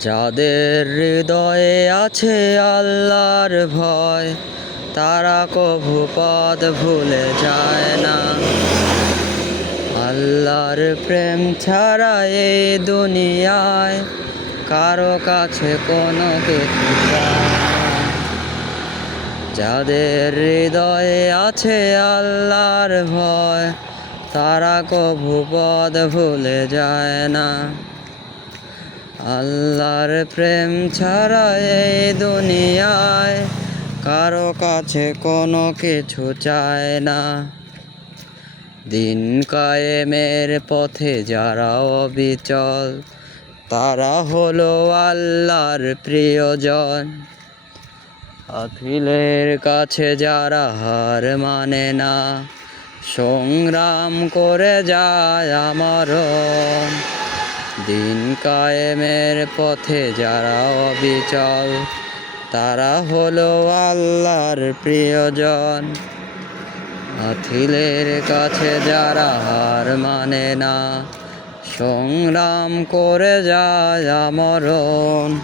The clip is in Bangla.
যাদের হৃদয়ে আছে আল্লাহর ভয়, তারা কভু পথ ভুলে যায় না। আল্লাহর প্রেম ছাড়া এই দুনিয়ায় কারো কাছে কোনো কিছু চায় না। যাদের হৃদয়ে আছে আল্লাহর ভয়, তারা কভু পথ ভুলে যায় না। আল্লাহর প্রেম ছাড়া এই দুনিয়ায় কারো কাছে কোনো কিছু চায় না। দিন কায়েমের পথে যারা অবিচল, তারা হলো আল্লাহর প্রিয়জন। বাতিলের কাছে যারা হার মানে না, সংগ্রাম করে যায় আমরণ। দিন কায়েমের পথে যারা অবিচল, তারা হলো আল্লাহর প্রিয়জন। বাতিলের কাছে যারা হার মানে না, সংগ্রাম করে যায় আমরণ।